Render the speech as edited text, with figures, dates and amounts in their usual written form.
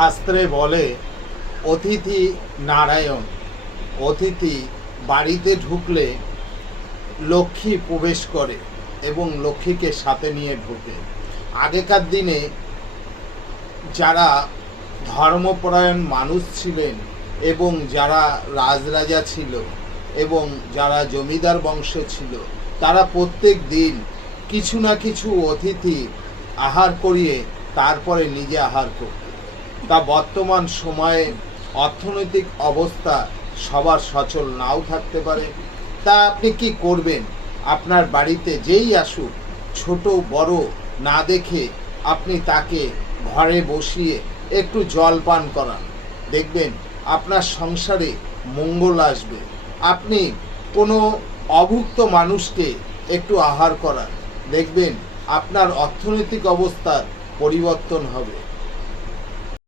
শাস্ত্রে বলে অতিথি নারায়ণ। অতিথি বাড়িতে ঢুকলে লক্ষ্মী প্রবেশ করে এবং লক্ষ্মীকে সাথে নিয়ে ঢোকে। আগেকার দিনে যারা ধর্মপরায়ণ মানুষ ছিলেন এবং যারা রাজরাজা ছিল এবং যারা জমিদার বংশ ছিল, তারা প্রত্যেক দিন কিছু না কিছু অতিথি আহার করিয়ে তারপরে নিজে আহার করত। তা বর্তমান সময়ে অর্থনৈতিক অবস্থা সবার সচল নাও থাকতে পারে। তা আপনি কি করবেন? আপনার বাড়িতে যেই আসুক, ছোট বড় না দেখে আপনি তাকে ঘরে বসিয়ে একটু জল পান করান। দেখবেন আপনার সংসারে মঙ্গল আসবে। আপনি কোনো অভুক্ত মানুষকে একটু আহার করান, দেখবেন আপনার অর্থনৈতিক অবস্থার পরিবর্তন হবে।